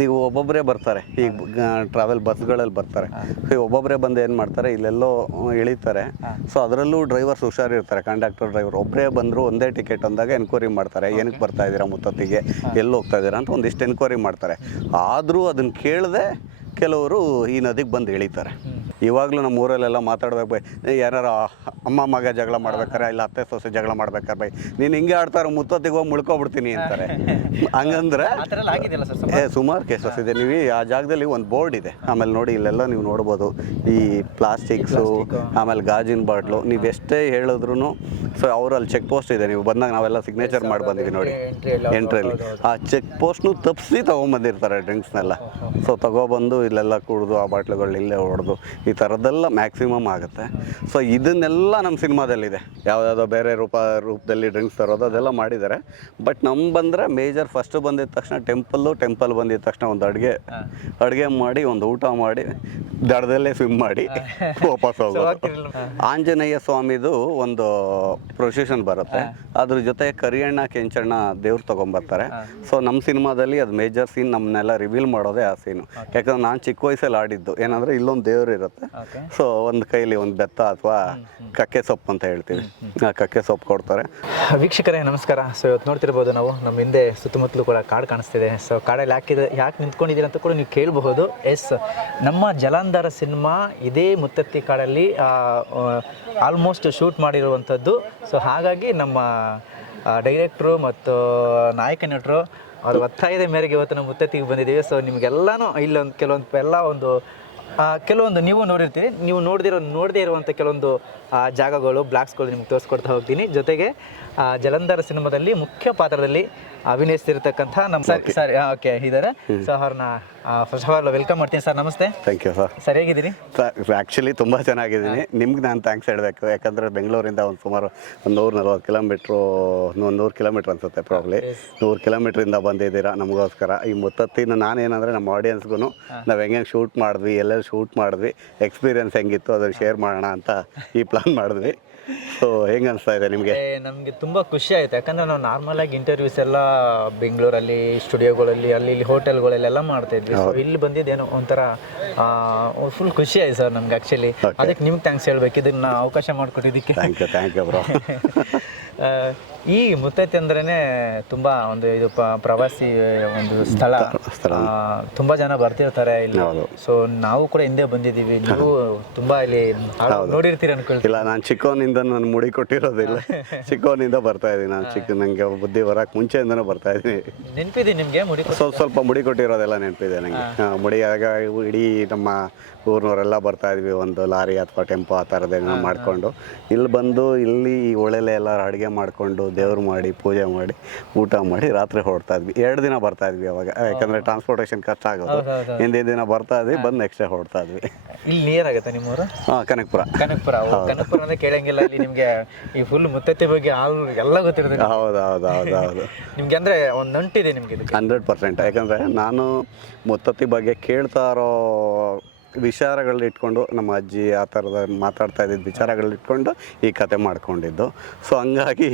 ನೀವು ಒಬ್ಬೊಬ್ಬರೇ ಬರ್ತಾರೆ, ಈಗ ಟ್ರಾವೆಲ್ ಬಸ್ಗಳಲ್ಲಿ ಬರ್ತಾರೆ. ಈಗ ಒಬ್ಬೊಬ್ಬರೇ ಬಂದು ಏನು ಮಾಡ್ತಾರೆ, ಇಲ್ಲೆಲ್ಲೋ ಇಳಿತಾರೆ. ಸೊ ಅದರಲ್ಲೂ ಡ್ರೈವರ್ಸ್ ಹುಷಾರಿರ್ತಾರೆ, ಕಂಡಕ್ಟರ್ ಡ್ರೈವರ್. ಒಬ್ಬರೇ ಬಂದರು ಒಂದೇ ಟಿಕೆಟ್ ಅಂದಾಗ ಎನ್ಕ್ವೈರಿ ಮಾಡ್ತಾರೆ, ಏನಕ್ಕೆ ಬರ್ತಾ ಇದ್ದೀರಾ ಮುತ್ತತ್ತಿಗೆ, ಎಲ್ಲಿ ಹೋಗ್ತಾ ಇದ್ದೀರಾ ಅಂತ ಒಂದಿಷ್ಟು ಎನ್ಕ್ವೈರಿ ಮಾಡ್ತಾರೆ. ಆದರೂ ಅದನ್ನು ಕೇಳದೆ ಕೆಲವರು ಈ ನದಿಗೆ ಬಂದು ಇಳಿತಾರೆ. ಇವಾಗಲೂ ನಮ್ಮ ಊರಲ್ಲೆಲ್ಲ ಮಾತಾಡ್ಬೇಕು, ಯಾರು ಅಮ್ಮ ಮಗ ಜಗಳ ಮಾಡ್ಬೇಕಾರೆ, ಇಲ್ಲ ಅತ್ತೆ ಸೊಸೆ ಜಗಳ ಮಾಡ್ಬೇಕಾರೆ, ಬೈ ನೀನು ಹಿಂಗೆ ಆಡ್ತಾರೆ ಮುತ್ತತ್ತಿಗೆ ಹೋಗಿ ಮುಳ್ಕೊಬಿಡ್ತೀನಿ ಅಂತಾರೆ. ಹಂಗಂದ್ರೆ ಸುಮಾರು ಕೇಸಸ್ ಇದೆ. ನೀವು ಆ ಜಾಗದಲ್ಲಿ ಒಂದು ಬೋರ್ಡ್ ಇದೆ, ಆಮೇಲೆ ನೋಡಿ ಇಲ್ಲೆಲ್ಲ ನೀವು ನೋಡ್ಬೋದು ಈ ಪ್ಲಾಸ್ಟಿಕ್ಸು, ಆಮೇಲೆ ಗಾಜಿನ ಬಾಟ್ಲು. ನೀವು ಎಷ್ಟೇ ಹೇಳಿದ್ರು ಸೊ ಅವರಲ್ಲಿ ಚೆಕ್ ಪೋಸ್ಟ್ ಇದೆ. ನೀವು ಬಂದಾಗ ನಾವೆಲ್ಲ ಸಿಗ್ನೇಚರ್ ಮಾಡಿ ಬಂದಿದ್ದೀವಿ ನೋಡಿ ಎಂಟ್ರಿಯಲ್ಲಿ. ಆ ಚೆಕ್ ಪೋಸ್ಟ್ನು ತಪ್ಪಿಸಿ ತೊಗೊಂಬಂದಿರ್ತಾರೆ ಡ್ರಿಂಕ್ಸ್ನೆಲ್ಲ. ಸೊ ತೊಗೊಬಂದು ಇಲ್ಲೆಲ್ಲ ಕುಡಿದು ಆ ಬಾಟ್ಲುಗಳು ಇಲ್ಲೇ ಹೊಡೆದು ಈ ಥರದ್ದೆಲ್ಲ ಮ್ಯಾಕ್ಸಿಮಮ್ ಆಗುತ್ತೆ. ಸೊ ಇದನ್ನೆಲ್ಲ ನಮ್ಮ ಸಿನಿಮಾದಲ್ಲಿದೆ. ಯಾವುದಾದ್ರೂ ಬೇರೆ ರೂಪದಲ್ಲಿ ಡ್ರಿಂಕ್ಸ್ ತರೋದು ಅದೆಲ್ಲ ಮಾಡಿದ್ದಾರೆ. ಬಟ್ ನಮ್ಮ ಬಂದರೆ ಮೇಜರ್ ಫಸ್ಟ್ ಬಂದಿದ್ದ ತಕ್ಷಣ ಟೆಂಪಲ್ ಬಂದಿದ್ದ ತಕ್ಷಣ ಒಂದು ಅಡುಗೆ ಮಾಡಿ, ಒಂದು ಊಟ ಮಾಡಿ, ದಡದಲ್ಲೇ ಸ್ವಿಮ್ ಮಾಡಿ ವಾಪಸ್ ಹೋಗೋದು. ಆಂಜನೇಯ ಸ್ವಾಮಿದು ಒಂದು ಪ್ರೊಸೆಷನ್ ಬರುತ್ತೆ, ಅದ್ರ ಜೊತೆ ಕರಿಯಣ್ಣ ಕೆಂಚಣ್ಣ ದೇವ್ರು ತೊಗೊಂಬರ್ತಾರೆ. ಸೊ ನಮ್ಮ ಸಿನಿಮಾದಲ್ಲಿ ಅದು ಮೇಜರ್ ಸೀನ್, ನಮ್ಮನ್ನೆಲ್ಲ ರಿವೀಲ್ ಮಾಡೋದೇ ಆ ಸೀನು. ಯಾಕಂದ್ರೆ ನಾನು ಚಿಕ್ಕ ವಯಸ್ಸಲ್ಲಿ ಆಡಿದ್ದು ಏನಂದರೆ ಇಲ್ಲೊಂದು ದೇವ್ರು ಇರುತ್ತೆ. ಸೊ ಒಂದು ಕೈಲಿ ಒಂದು ಬೆತ್ತ ಅಥವಾ ಕಕ್ಕೆ ಸೊಪ್ಪು ಅಂತ ಹೇಳ್ತೀವಿ, ಆ ಕಕ್ಕೆ ಸೊಪ್ಪು ಕೊಡ್ತಾರೆ. ವೀಕ್ಷಕರೇ ನಮಸ್ಕಾರ. ಸೊ ಇವತ್ತು ನೋಡ್ತಿರ್ಬೋದು ನಾವು ನಮ್ಮ ಹಿಂದೆ ಸುತ್ತಮುತ್ತಲೂ ಕೂಡ ಕಾಡು ಕಾಣಿಸ್ತಿದೆ. ಸೊ ಕಾಡಲ್ಲಿ ಯಾಕೆ ನಿಂತ್ಕೊಂಡಿದ್ದೀರ ಅಂತ ಕೂಡ ನೀವು ಕೇಳಬಹುದು. ನಮ್ಮ ಜಲಂಧರ ಸಿನಿಮಾ ಇದೇ ಮುತ್ತತ್ತಿ ಕಾಡಲ್ಲಿ ಆಲ್ಮೋಸ್ಟ್ ಶೂಟ್ ಮಾಡಿರುವಂಥದ್ದು. ಸೊ ಹಾಗಾಗಿ ನಮ್ಮ ಡೈರೆಕ್ಟ್ರು ಮತ್ತು ನಾಯಕ ನಟರು ಅವ್ರ ಒತ್ತಾಯದ ಮೇರೆಗೆ ಇವತ್ತು ನಾವು ಮುತ್ತತ್ತಿಗೆ ಬಂದಿದ್ದೀವಿ. ಸೊ ನಿಮಗೆಲ್ಲನೂ ಇಲ್ಲೊಂದು ಕೆಲವೊಂದು ನೀವು ನೋಡಿರ್ತೀರಿ, ನೀವು ನೋಡದೇ ಇರುವಂಥ ಕೆಲವೊಂದು ಜಾಗಗಳು, ಬ್ಲಾಕ್ಸ್ಗಳು ನಿಮ್ಗೆ ತೋರಿಸ್ಕೊಡ್ತಾ ಹೋಗ್ತೀನಿ. ಜೊತೆಗೆ ಜಲಂಧರ ಸಿನಿಮಾದಲ್ಲಿ ಮುಖ್ಯ ಪಾತ್ರದಲ್ಲಿ ಅಭಿನಯಿಸ್ತಿರ್ತಕ್ಕಂಥ ನಮ್ಮ ಸರ್ ಓಕೆ ಇದ್ದಾರೆ. ಸೊ ಅವ್ರನ್ನ ಫಸ್ಟ್ ಆಫ್ ಆಲ್ ವೆಲ್ಕಮ್ ಮಾಡ್ತೀನಿ ಸರ್. ನಮಸ್ತೆ. Thank you sir. ಸರ್ ಹೇಗಿದ್ದೀರಿ? ಆ್ಯಕ್ಚುಲಿ ತುಂಬ ಚೆನ್ನಾಗಿದ್ದೀನಿ. ನಿಮ್ಗೆ ನಾನು ಥ್ಯಾಂಕ್ಸ್ ಹೇಳಬೇಕು. ಯಾಕಂದರೆ ಬೆಂಗಳೂರಿಂದ ಒಂದು ಸುಮಾರು 140 ಕಿಲೋಮೀಟ್ರು, 100 ಕಿಲೋಮೀಟ್ರ್ ಅನಿಸುತ್ತೆ ಪ್ರಾಬ್ಲಿ, 100 ಕಿಲೋಮೀಟ್ರಿಂದ ಬಂದಿದ್ದೀರಾ ನಮಗೋಸ್ಕರ. ಈ ಮುತ್ತತ್ತಿನ ನಾನೇನಂದರೆ ನಮ್ಮ ಆಡಿಯನ್ಸ್ಗೂ ನಾವು ಹೆಂಗೆ ಶೂಟ್ ಮಾಡಿದ್ವಿ, ಎಲ್ಲೆಲ್ಲಿ ಶೂಟ್ ಮಾಡಿದ್ವಿ, ಎಕ್ಸ್ಪೀರಿಯನ್ಸ್ ಹೆಂಗಿತ್ತು ಅದನ್ನು ಶೇರ್ ಮಾಡೋಣ ಅಂತ ಈ ಪ್ಲಾನ್ ಮಾಡಿದ್ವಿ. ಸೊ ಹೆಂಗೆ ಅನಿಸ್ತಾ ಇದೆ ನಿಮಗೆ? ನಮಗೆ ತುಂಬ ಖುಷಿ ಆಯಿತು. ಯಾಕಂದರೆ ನಾವು ನಾರ್ಮಲಾಗಿ ಇಂಟರ್ವ್ಯೂಸ್ ಎಲ್ಲ ಬೆಂಗಳೂರಲ್ಲಿ ಸ್ಟುಡಿಯೋಗಳಲ್ಲಿ ಅಲ್ಲಿ ಇಲ್ಲಿ ಹೋಟೆಲ್ಗಳಲ್ಲೆಲ್ಲ ಮಾಡ್ತಾಯಿದ್ವಿ. ಸೊ ಇಲ್ಲಿ ಬಂದಿದ್ದೇನೋ ಒಂಥರ ಫುಲ್ ಖುಷಿ ಆಯ್ತು ಸರ್ ನಮ್ಗೆ. ಆ್ಯಕ್ಚುಲಿ ಅದಕ್ಕೆ ನಿಮ್ಗೆ ಥ್ಯಾಂಕ್ಸ್ ಹೇಳ್ಬೇಕು, ಇದನ್ನು ಅವಕಾಶ ಮಾಡಿಕೊಟ್ಟಿದ್ದಕ್ಕೆ. Thank you bro. ಈ ಮುತ್ತತ್ತಿ ಅಂದ್ರೇ ತುಂಬ ಒಂದು ಇದು ಪ್ರವಾಸಿ ಒಂದು ಸ್ಥಳ. ತುಂಬ ಜನ ಬರ್ತಿರ್ತಾರೆ ಇಲ್ಲಿ. ಸೊ ನಾವು ಕೂಡ ಹಿಂದೆ ಬಂದಿದ್ದೀವಿ, ನೀವು ತುಂಬ ಇಲ್ಲಿ ನೋಡಿರ್ತೀರಿ ಅನ್ಕೊಳ್ತೀನಿ. ಇಲ್ಲ, ನಾನು ಚಿಕ್ಕವನಿಂದ ನಾನು ಮುಡಿ ಕೊಟ್ಟಿರೋದಿಲ್ಲ, ಚಿಕ್ಕವನಿಂದ ಬರ್ತಾ ಇದ್ದೀನಿ. ನಾನು ನನಗೆ ಬುದ್ಧಿ ಬರೋಕ್ಕೆ ಮುಂಚೆಯಿಂದನೂ ಬರ್ತಾ ಇದ್ದೀನಿ. ನೆನಪಿದೆ ನಿಮಗೆ ಮುಡಿ? ಸ್ವಲ್ಪ ಮುಡಿ ಕೊಟ್ಟಿರೋದೆಲ್ಲ ನೆನಪಿದೆ ನನಗೆ. ಮುಡಿಯಾಗ ಇಡೀ ನಮ್ಮ ಊರಿನವರೆಲ್ಲ ಬರ್ತಾ ಇದ್ವಿ, ಒಂದು ಲಾರಿ ಅಥವಾ ಟೆಂಪೋ ಆ ಥರದ್ದೇನೋ ಮಾಡಿಕೊಂಡು ಇಲ್ಲಿ ಬಂದು ಇಲ್ಲಿ ಒಳ್ಳೆಲೆ ಎಲ್ಲ ಅಡುಗೆ ಮಾಡಿಕೊಂಡು ದೇವ್ರು ಮಾಡಿ ಪೂಜೆ ಮಾಡಿ ಊಟ ಮಾಡಿ ರಾತ್ರಿ ಹೊರಡ್ತಾ ಇದ್ವಿ. 2 ದಿನ ಬರ್ತಾ ಇದ್ವಿ ಅವಾಗ, ಯಾಕಂದರೆ ಟ್ರಾನ್ಸ್ಪೋರ್ಟೇಷನ್ ಖರ್ಚು ಆಗೋದು. ಹಿಂದಿನ ದಿನ ಬರ್ತಾ ಇದ್ವಿ, ಬಂದು ನೆಕ್ಸ್ಟ್ ಡೇ ಹೊರಡ್ತಾ ಇದ್ವಿ. ಇಲ್ಲಿ ನಿಯರ್ ಆಗುತ್ತೆ ನಿಮ್ಮೂರು? ಕನಕಪುರ ಅಂದರೆ ಕೇಳಂಗಿಲ್ಲ. ಇಲ್ಲಿ ನಿಮಗೆ ಈ ಫುಲ್ ಮುತ್ತತ್ತಿ ಬಗ್ಗೆ ಎಲ್ಲ ಗೊತ್ತಿರೋದು. ಹೌದು ನಿಮಗೆ ಅಂದರೆ ಒಂದು ನಂಟಿದೆ ನಿಮಗೆ? 100%. ಯಾಕಂದರೆ ನಾನು ಮುತ್ತತ್ತಿ ಬಗ್ಗೆ ಕೇಳ್ತಾ ಇರೋ ವಿಚಾರಗಳನ್ನ ಇಟ್ಕೊಂಡು, ನಮ್ಮ ಅಜ್ಜಿ ಆ ಥರದ ಮಾತಾಡ್ತಾ ಇದ್ದಿದ್ದು ವಿಚಾರಗಳನ್ನ ಇಟ್ಕೊಂಡು ಈ ಕತೆ ಮಾಡ್ಕೊಂಡಿದ್ದು. ಸೊ ಹಂಗಾಗಿ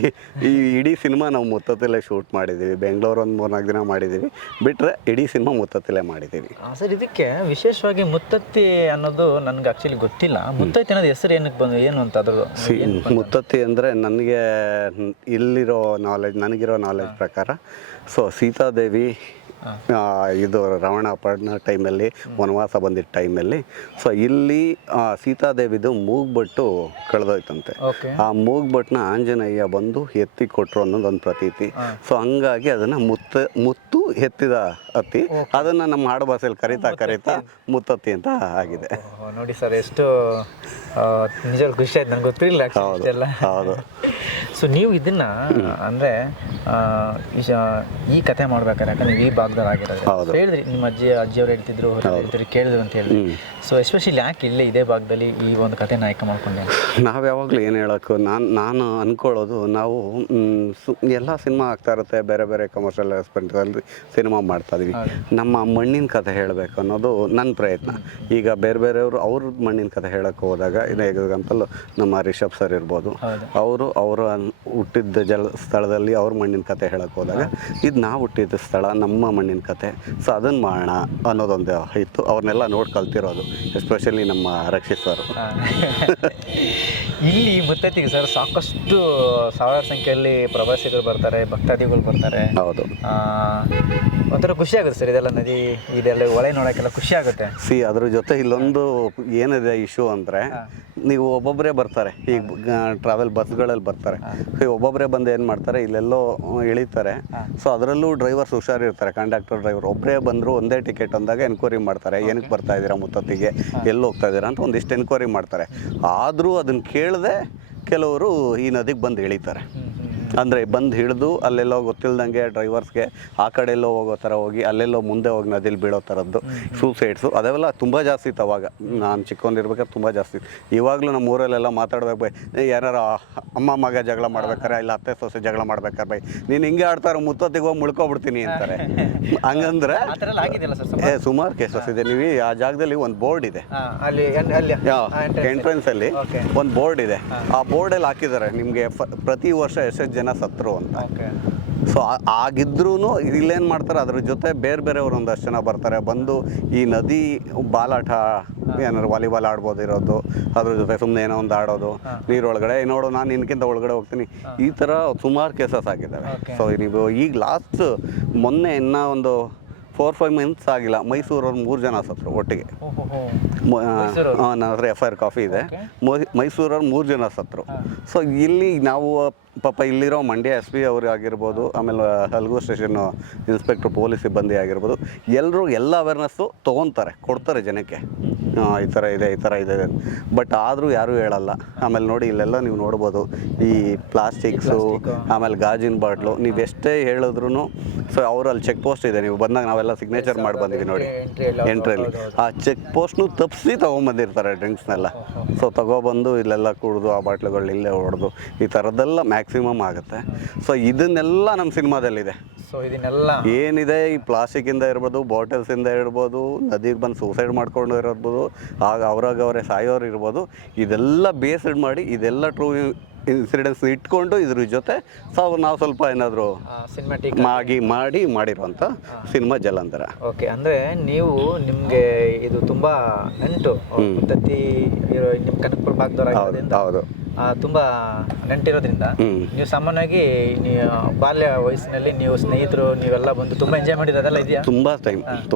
ಈ ಇಡೀ ಸಿನಿಮಾ ನಾವು ಮುತ್ತತ್ತಿಲೇ ಶೂಟ್ ಮಾಡಿದ್ದೀವಿ. ಬೆಂಗಳೂರು ಒಂದು 3-4 ದಿನ ಮಾಡಿದ್ದೀವಿ, ಬಿಟ್ಟರೆ ಇಡೀ ಸಿನಿಮಾ ಮುತ್ತತ್ತಿಲೇ ಮಾಡಿದ್ದೀವಿ. ಸರ್, ಇದಕ್ಕೆ ವಿಶೇಷವಾಗಿ ಮುತ್ತತ್ತಿ ಅನ್ನೋದು ನನಗೆ ಆ್ಯಕ್ಚುಲಿ ಗೊತ್ತಿಲ್ಲ. ಮುತ್ತತ್ತಿ ಅನ್ನೋದು ಹೆಸರು ಏನಕ್ಕೆ ಬಂದು ಏನು ಅಂತ ಅದ್ರ ಮುತ್ತತ್ತಿ ಅಂದರೆ ನನಗೆ ಇಲ್ಲಿರೋ ನನಗಿರೋ ನಾಲೆಜ್ ಪ್ರಕಾರ, ಸೊ ಸೀತಾದೇವಿ ಇದು ರಾವಣ ಅಪಹರಣ ಟೈಮಲ್ಲಿ, ವನವಾಸ ಬಂದಿದ್ದ ಟೈಮಲ್ಲಿ, ಸೊ ಇಲ್ಲಿ ಸೀತಾದೇವಿದು ಮೂಗ್ಬಟ್ಟು ಕಳೆದೋಯ್ತಂತೆ. ಆ ಮೂಗ್ಬಟ್ಟನ್ನ ಆಂಜನೇಯ ಬಂದು ಎತ್ತಿ ಕೊಟ್ಟರು ಅನ್ನೋದೊಂದು ಪ್ರತೀತಿ. ಸೊ ಹಂಗಾಗಿ ಅದನ್ನು ಮುತ್ತು ಎತ್ತಿದ ಹತ್ತಿ, ಅದನ್ನು ನಮ್ಮ ಆಡು ಭಾಷೆಯಲ್ಲಿ ಕರಿತಾ ಮುತ್ತತ್ತಿ ಅಂತ ಆಗಿದೆ. ನೋಡಿ ಸರ್, ಎಷ್ಟು ನಿಜವಾಗ್ಲೂ ಖುಷಿ ಆಯ್ತು, ನನಗೆ ಗೊತ್ತಿರಲಿಲ್ಲ. ಹೌದು. ಸೊ ನೀವು ಇದನ್ನ ಅಂದರೆ ಈ ಕತೆ ಮಾಡ್ಬೇಕಾದ್ರೆ, ಯಾಕಂದ್ರೆ ಈ ಭಾಗದಲ್ಲಿ ಆಗಿರೋದು ಹೇಳಿದ್ರಿ, ನಿಮ್ಮ ಅಜ್ಜಿಯವ್ರು ಹೇಳ್ತಿದ್ರು ಕೇಳಿದ್ರು ಅಂತ ಹೇಳಿದ್ರಿ. ಸೊ ಎಸ್ಪೆಷಲಿ ಯಾಕೆ ಇಲ್ಲೇ ಇದೇ ಭಾಗದಲ್ಲಿ ಈ ಒಂದು ಕತೆ ನಾಯಕ ಮಾಡ್ಕೊಂಡೆ? ನಾವು ಯಾವಾಗಲೂ ಏನು ಹೇಳೋಕ್ಕೂ ನಾನು ಅಂದ್ಕೊಳ್ಳೋದು, ನಾವು ಎಲ್ಲ ಸಿನಿಮಾ ಆಗ್ತಾ ಇರುತ್ತೆ, ಬೇರೆ ಬೇರೆ ಕಮರ್ಷಿಯಲ್ ರೆಸ್ಪೆಕ್ಟಲ್ಲಿ ಸಿನಿಮಾ ಮಾಡ್ತಾ ಇದೀವಿ. ನಮ್ಮ ಮಣ್ಣಿನ ಕತೆ ಹೇಳಬೇಕು ಅನ್ನೋದು ನನ್ನ ಪ್ರಯತ್ನ. ಈಗ ಬೇರೆಯವರು ಅವ್ರ ಮಣ್ಣಿನ ಕತೆ ಹೇಳೋಕ್ಕೆ ಹೋದಾಗ, ಎಕ್ಸಾಂಪಲ್ ನಮ್ಮ ರಿಷಬ್ ಸರ್ ಇರ್ಬೋದು, ಅವರ ಹುಟ್ಟಿದ್ದ ಸ್ಥಳದಲ್ಲಿ ಅವ್ರ ಮಣ್ಣಿನ ಮಣ್ಣಿನ ಕತೆ ಹೇಳಕ್ಕೆ ಹೋದಾಗ ಇದು ನಾವು ಹುಟ್ಟಿದ ಸ್ಥಳ, ನಮ್ಮ ಮಣ್ಣಿನ ಕತೆ, ಸೊ ಅದನ್ನು ಮಾಡೋಣ ಅನ್ನೋದೊಂದು ಇತ್ತು. ಅವ್ರನ್ನೆಲ್ಲ ನೋಡಿ ಕಲ್ತಿರೋದು, ಎಸ್ಪೆಷಲಿ ನಮ್ಮ ರಕ್ಷಿತ್ ಸರ್. ಇಲ್ಲಿ ಮುತ್ತತ್ತಿಗೆ ಸರ್ ಸಾಕಷ್ಟು ಸಾವಿರ ಸಂಖ್ಯೆಯಲ್ಲಿ ಪ್ರವಾಸಿಗರು ಬರ್ತಾರೆ, ಭಕ್ತಾದಿಗಳು ಬರ್ತಾರೆ. ಹೌದು. ಒಂಥರ ಖುಷಿ ಆಗುತ್ತೆ ಸರ್, ಇದೆಲ್ಲ ನದಿ ಇದೆಲ್ಲ ಹೊಳೆ ನೋಡೋಕ್ಕೆಲ್ಲ ಖುಷಿ ಆಗುತ್ತೆ. ಅದ್ರ ಜೊತೆ ಇಲ್ಲೊಂದು ಏನಿದೆ ಇಶ್ಯೂ ಅಂದರೆ, ನೀವು ಒಬ್ಬೊಬ್ಬರೇ ಬರ್ತಾರೆ, ಈಗ ಟ್ರಾವೆಲ್ ಬಸ್ಗಳಲ್ಲಿ ಬರ್ತಾರೆ, ಒಬ್ಬೊಬ್ಬರೇ ಬಂದು ಏನು ಮಾಡ್ತಾರೆ, ಇಲ್ಲೆಲ್ಲೋ ಇಳಿತಾರೆ. ಸೊ ಅದರಲ್ಲೂ ಡ್ರೈವರ್ಸ್ ಹುಷಾರಿರ್ತಾರೆ, ಕಂಡಕ್ಟರ್ ಡ್ರೈವರ್. ಒಬ್ಬರೇ ಬಂದರು ಒಂದೇ ಟಿಕೆಟ್ ಅಂದಾಗ ಎನ್ಕ್ವೈರಿ ಮಾಡ್ತಾರೆ, ಏನಕ್ಕೆ ಬರ್ತಾ ಇದ್ದೀರಾ ಮುತ್ತತ್ತಿಗೆ, ಎಲ್ಲಿ ಹೋಗ್ತಾ ಇದ್ದೀರಾ ಅಂತ ಒಂದಿಷ್ಟು ಎನ್ಕ್ವೈರಿ ಮಾಡ್ತಾರೆ. ಆದರೂ ಅದನ್ನು ಕೇಳದೆ ಕೆಲವರು ಈ ನದಿಗೆ ಬಂದು ಇಳಿತಾರೆ. ಅಂದರೆ ಬಂದು ಹಿಡಿದು ಅಲ್ಲೆಲ್ಲೋ ಗೊತ್ತಿಲ್ದಂಗೆ ಡ್ರೈವರ್ಸ್ಗೆ ಆ ಕಡೆ ಎಲ್ಲೋ ಹೋಗೋ ಥರ ಹೋಗಿ ಅಲ್ಲೆಲ್ಲೋ ಮುಂದೆ ಹೋಗಿ ನದಿಲಿ ಬೀಳೋ ಥರದ್ದು ಸೂಸೈಡ್ಸು ಅದೆಲ್ಲ ತುಂಬ ಜಾಸ್ತಿ ಇತ್ತು. ಅವಾಗ ನಾನು ಚಿಕ್ಕವನಿರ್ಬೇಕಾದ್ರೆ ತುಂಬ ಜಾಸ್ತಿ. ಇವಾಗಲೂ ನಮ್ಮ ಊರಲ್ಲೆಲ್ಲ ಮಾತಾಡ್ಬೇಕು, ಬೈ ಯಾರು ಅಮ್ಮ ಮಗ ಜಗಳ ಮಾಡ್ಬೇಕಾರೆ, ಇಲ್ಲ ಅತ್ತೆ ಸೊಸೆ ಜಗಳ ಮಾಡ್ಬೇಕಾರೆ, ಬೈ ನೀನು ಹಿಂಗೆ ಆಡ್ತಾರೋ ಮುತ್ತತ್ತಿಗೆ ಹೋಗಿ ಮುಳ್ಕೊಬಿಡ್ತೀನಿ ಅಂತಾರೆ. ಹಂಗಂದ್ರೆ ಸುಮಾರು ಕೇಸಸ್ ಇದೆ. ನೀವು ಆ ಜಾಗದಲ್ಲಿ ಒಂದು ಬೋರ್ಡ್ ಇದೆ, ಎಂಟ್ರೆನ್ಸಲ್ಲಿ ಒಂದು ಬೋರ್ಡ್ ಇದೆ. ಆ ಬೋರ್ಡಲ್ಲಿ ಹಾಕಿದ್ದಾರೆ ನಿಮಗೆ ಪ್ರತಿ ವರ್ಷ ಎಷ್ಟು ಜನ ಸತ್ರು ಅಂತ. ಸೊ ಆಗಿದ್ರೂ ಇಲ್ಲೇನು ಮಾಡ್ತಾರೆ, ಅದ್ರ ಜೊತೆ ಬೇರೆ ಬೇರೆಯವರು ಒಂದಷ್ಟು ಜನ ಬರ್ತಾರೆ, ಬಂದು ಈ ನದಿ ಬಾಲಾಟ ಏನಾದ್ರು ವಾಲಿಬಾಲ್ ಆಡ್ಬೋದಿರೋದು, ಅದ್ರ ಜೊತೆ ಸುಮ್ಮನೆ ಏನೋ ಒಂದು ಆಡೋದು ನೀರೊಳಗಡೆ, ನೋಡು ನಾನು ನಿನ್ಕಿಂತ ಒಳಗಡೆ ಹೋಗ್ತೀನಿ, ಈ ಥರ ಸುಮಾರು ಕೇಸಸ್ ಆಗಿದ್ದಾವೆ. ಸೊ ನೀವು ಈಗ ಲಾಸ್ಟ್ ಮೊನ್ನೆ ಇನ್ನೂ ಒಂದು 4-5 ಮಂತ್ಸ್ ಆಗಿಲ್ಲ, ಮೈಸೂರವ್ರು 3 ಜನ ಸತ್ರು ಒಟ್ಟಿಗೆ. ನನ್ನ ಹತ್ರ FIR ಕಾಫಿ ಇದೆ. ಮೈಸೂರವ್ರು 3 ಜನ ಸತ್ರು. ಸೊ ಇಲ್ಲಿ ನಾವು ಪಾಪ ಇಲ್ಲಿರೋ ಮಂಡ್ಯ SP ಅವರು ಆಗಿರ್ಬೋದು, ಆಮೇಲೆ ಹಲಗೂರು ಸ್ಟೇಷನ್ ಇನ್ಸ್ಪೆಕ್ಟ್ರ್ ಪೊಲೀಸ್ ಸಿಬ್ಬಂದಿ ಆಗಿರ್ಬೋದು, ಎಲ್ಲರೂ ಎಲ್ಲ ಅವೇರ್ನೆಸ್ಸು ತೊಗೊತಾರೆ, ಕೊಡ್ತಾರೆ ಜನಕ್ಕೆ, ಈ ಥರ ಇದೆ ಈ ಥರ ಇದೆ. ಬಟ್ ಆದರೂ ಯಾರೂ ಹೇಳಲ್ಲ. ಆಮೇಲೆ ನೋಡಿ ಇಲ್ಲೆಲ್ಲ ನೀವು ನೋಡ್ಬೋದು ಈ ಪ್ಲಾಸ್ಟಿಕ್ಸು, ಆಮೇಲೆ ಗಾಜಿನ ಬಾಟ್ಲು, ನೀವು ಎಷ್ಟೇ ಹೇಳಿದ್ರು. ಸೊ ಅವರಲ್ಲಿ ಚೆಕ್ ಪೋಸ್ಟ್ ಇದೆ, ನೀವು ಬಂದಾಗ ನಾವೆಲ್ಲ ಸಿಗ್ನೇಚರ್ ಮಾಡಿ ಬಂದಿದ್ದೀವಿ ನೋಡಿ ಎಂಟ್ರಿಯಲ್ಲಿ. ಆ ಚೆಕ್ ಪೋಸ್ಟ್ನು ತಪ್ಪಿಸಿ ತೊಗೊಂಬಂದಿರ್ತಾರೆ ಡ್ರಿಂಕ್ಸ್ನೆಲ್ಲ. ಸೊ ತೊಗೊಬಂದು ಇಲ್ಲೆಲ್ಲ ಕುಡಿದು ಆ ಬಾಟ್ಲುಗಳು ಇಲ್ಲೇ ಹೊಡೆದು ಈ ಥರದ್ದೆಲ್ಲ ಮ್ಯಾಕ್ಸಿಮಮ್ ಆಗುತ್ತೆ. ಸೊ ಇದನ್ನೆಲ್ಲ ನಮ್ಮ ಸಿನಿಮಾದಲ್ಲಿದೆ. ಸೊ ಇದನ್ನೆಲ್ಲ ಏನಿದೆ, ಈ ಪ್ಲಾಸ್ಟಿಕ್ಕಿಂದ ಇರ್ಬೋದು, ಬಾಟಲ್ಸಿಂದ ಇರ್ಬೋದು, ನದಿಗೆ ಬಂದು ಸೂಸೈಡ್ ಮಾಡ್ಕೊಂಡು ಇರ್ಬೋದು, ಆಗ ಅವರೇ ಸಾಯೋರು ಇರ್ಬೋದು, ಇದೆಲ್ಲ ಬೇಸ್ಡ್ ಮಾಡಿ ಇದೆಲ್ಲ ಟ್ರೂ ಇನ್ಸಿಡೆನ್ಸ್ ಇಟ್ಕೊಂಡು ಇದ್ರ ಜೊತೆ ನಾವು ಸ್ವಲ್ಪ ಏನಾದರೂ ಸಿನಿಮಾಟಿಕ್ ಮಾಡಿರುವಂಥ ಸಿನಿಮಾ ಜಲಂಧರ. ಓಕೆ, ಅಂದರೆ ನೀವು ನಿಮಗೆ ಇದು ತುಂಬ ನಂಟು ಮುತ್ತತ್ತಿ ಇರೋ ನಿಮ್ಮ ಕನಕಪುರ ಭಾಗದವರಾಗಿರೋದ್ರಿಂದ, ಹೌದು, ತುಂಬ ನಂಟಿರೋದ್ರಿಂದ ನೀವು ಸಾಮಾನ್ಯವಾಗಿ ನೀವು ಬಾಲ್ಯ ವಯಸ್ಸಿನಲ್ಲಿ ನೀವು ಸ್ನೇಹಿತರು ನೀವೆಲ್ಲ ಬಂದು ತುಂಬ ಎಂಜಾಯ್ ಮಾಡಿರೋದೆಲ್ಲ ಇದೆಯಾ?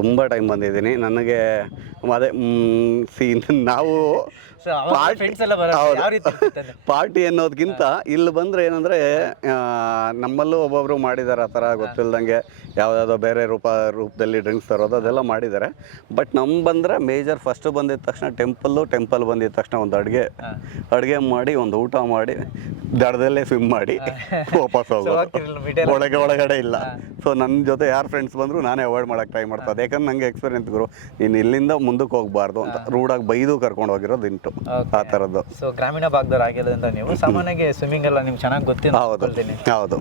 ತುಂಬ ಟೈಮ್ ಬಂದಿದ್ದೀನಿ. ನನಗೆ ಅದೇ ನಾವು ಪಾರ್ಟಿ ಅನ್ನೋದಕ್ಕಿಂತ ಇಲ್ಲಿ ಬಂದರೆ ಏನಂದರೆ, ನಮ್ಮಲ್ಲೂ ಒಬ್ಬೊಬ್ರು ಮಾಡಿದ್ದಾರೆ ಆ ಥರ ಗೊತ್ತಿಲ್ದಂಗೆ, ಯಾವುದಾದ್ರೋ ಬೇರೆ ರೂಪದಲ್ಲಿ ಡ್ರಿಂಕ್ಸ್ ತರೋದು ಅದೆಲ್ಲ ಮಾಡಿದ್ದಾರೆ. ಬಟ್ ಬಂದರೆ ಮೇಜರ್ ಫಸ್ಟ್ ಬಂದಿದ್ದ ತಕ್ಷಣ ಟೆಂಪಲ್ ಬಂದಿದ್ದ ತಕ್ಷಣ ಒಂದು ಅಡುಗೆ ಮಾಡಿ, ಒಂದು ಊಟ ಮಾಡಿ, ದಡದಲ್ಲೇ ಸ್ವಿಮ್ ಮಾಡಿ ವಾಪಸ್ ಹೋಗೋದು, ಒಳಗಡೆ ಇಲ್ಲ. ಸೊ ನನ್ನ ಜೊತೆ ಯಾರು ಫ್ರೆಂಡ್ಸ್ ಬಂದರೂ ನಾನೇ ಅವಾಯ್ಡ್ ಮಾಡೋಕ್ಕೆ ಟ್ರೈ ಮಾಡ್ತದೆ. ಯಾಕಂದ್ರೆ ನನಗೆ ಎಕ್ಸ್ಪೀರಿಯನ್ಸ್ ಗುರು, ನೀನು ಇಲ್ಲಿಂದ ಮುಂದಕ್ಕೆ ಹೋಗಬಾರ್ದು ಅಂತ ರೂಢಾಗಿ ಬೈದು ಕರ್ಕೊಂಡು ಹೋಗಿರೋದು ಇಂಟು ಆ ಥರದ್ದು. ಸೊ ಗ್ರಾಮೀಣ ಭಾಗದವ್ರು ಆಗಿರೋದ್ರಿಂದ ನೀವು ಸಾಮಾನ್ಯವಾಗಿ ಸ್ವಿಮ್ಮಿಂಗ್ ಎಲ್ಲ ನಿಮ್ಗೆ ಚೆನ್ನಾಗಿ ಗೊತ್ತಿಲ್ಲ. ಹೌದು.